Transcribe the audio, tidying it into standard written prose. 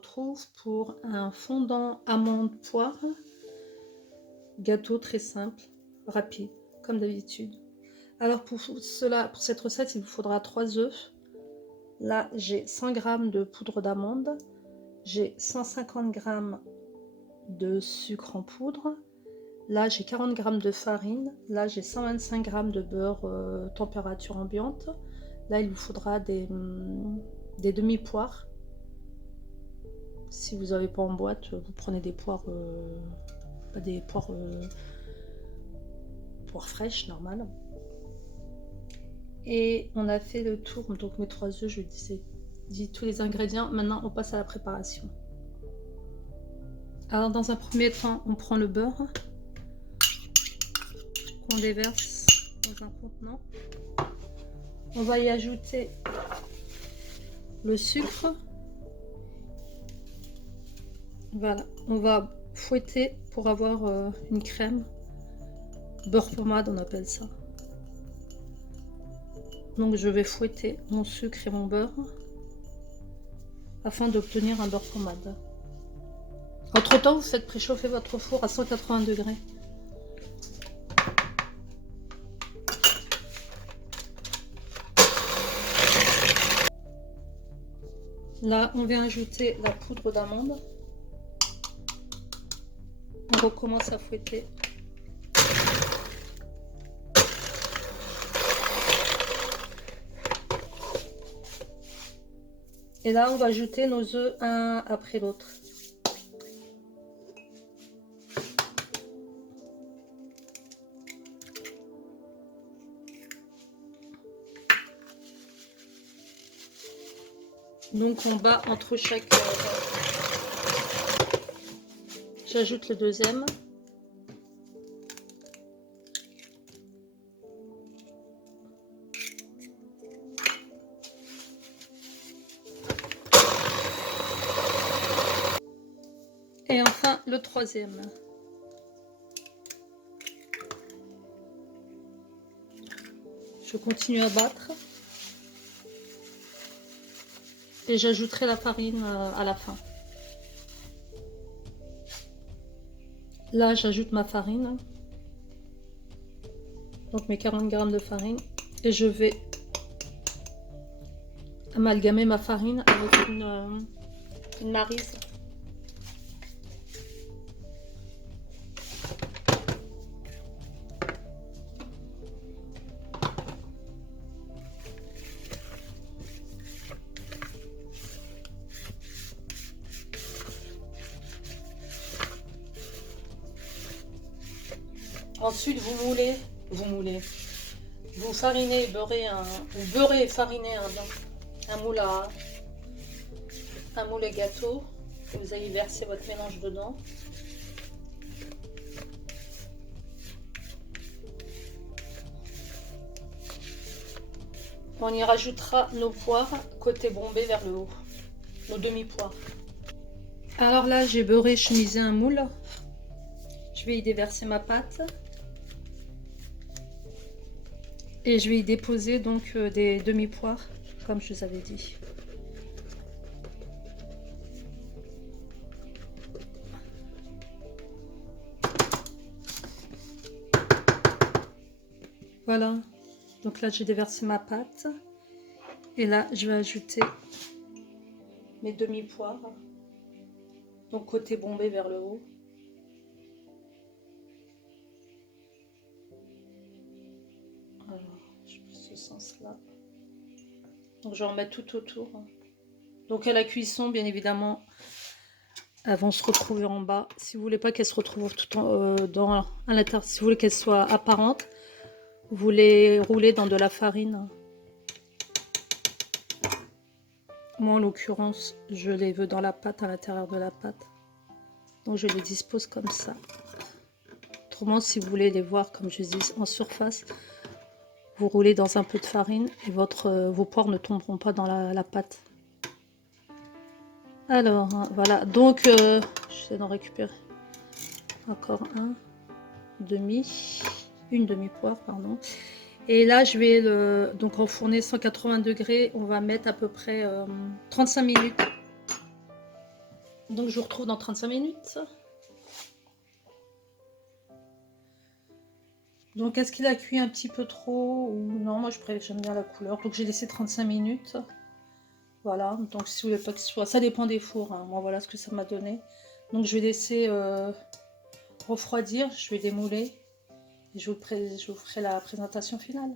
retrouve pour un fondant amande poire. Gâteau très simple, rapide, comme d'habitude. Alors pour cette recette, il vous faudra 3 œufs. Là, j'ai 100 g de poudre d'amande. J'ai 150 g de sucre en poudre. Là, j'ai 40 g de farine. Là, j'ai 125 g de beurre température ambiante. Là, il vous faudra des demi-poires. Si vous n'avez pas en boîte, vous prenez des poires, poires fraîches, normales. Et on a fait le tour, donc mes 3 œufs, je dis tous les ingrédients. Maintenant, on passe à la préparation. Alors, dans un premier temps, on prend le beurre qu'on déverse dans un contenant. On va y ajouter le sucre. Voilà, on va fouetter pour avoir une crème. Beurre pommade, on appelle ça. Donc je vais fouetter mon sucre et mon beurre afin d'obtenir un beurre pommade. Entre temps, vous faites préchauffer votre four à 180 degrés. Là, on vient ajouter la poudre d'amande. On recommence à fouetter. Et là, on va ajouter nos œufs un après l'autre. Donc on bat entre chaque... J'ajoute le deuxième. Et enfin le troisième. Je continue à battre. Et j'ajouterai la farine à la fin. Là, j'ajoute ma farine. Donc mes 40 g de farine. Et je vais amalgamer ma farine avec une maryse. Ensuite, vous farinez et beurrez et farinez un moule à gâteau. Vous allez verser votre mélange dedans. On y rajoutera nos poires côté bombé vers le haut, nos demi-poires. Alors là, j'ai beurré chemisé un moule. Je vais y déverser ma pâte. Et je vais y déposer donc des demi-poires, comme je vous avais dit. Voilà, donc là j'ai déversé ma pâte. Et là je vais ajouter mes demi-poires. Donc côté bombé vers le haut. Ce sens-là. Donc je vais en mettre tout autour. Donc à la cuisson, bien évidemment, elles vont se retrouver en bas. Si vous voulez pas qu'elles se retrouvent tout à l'intérieur, si vous voulez qu'elles soient apparentes, vous les roulez dans de la farine. Moi en l'occurrence, je les veux dans la pâte, à l'intérieur de la pâte. Donc je les dispose comme ça. Autrement, si vous voulez les voir, comme je dis, en surface, vous roulez dans un peu de farine et vos poires ne tomberont pas dans la pâte. Alors, voilà. Donc, j'essaie d'en récupérer encore une demi-poire, pardon. Et là, je vais donc enfourner 180 degrés. On va mettre à peu près 35 minutes. Donc je vous retrouve dans 35 minutes. Donc est-ce qu'il a cuit un petit peu trop ou non? Moi j'aime bien la couleur. Donc j'ai laissé 35 minutes. Voilà, donc si vous voulez pas que ce soit... Ça dépend des fours, hein. Moi voilà ce que ça m'a donné. Donc je vais laisser refroidir, je vais démouler. Et je vous ferai la présentation finale.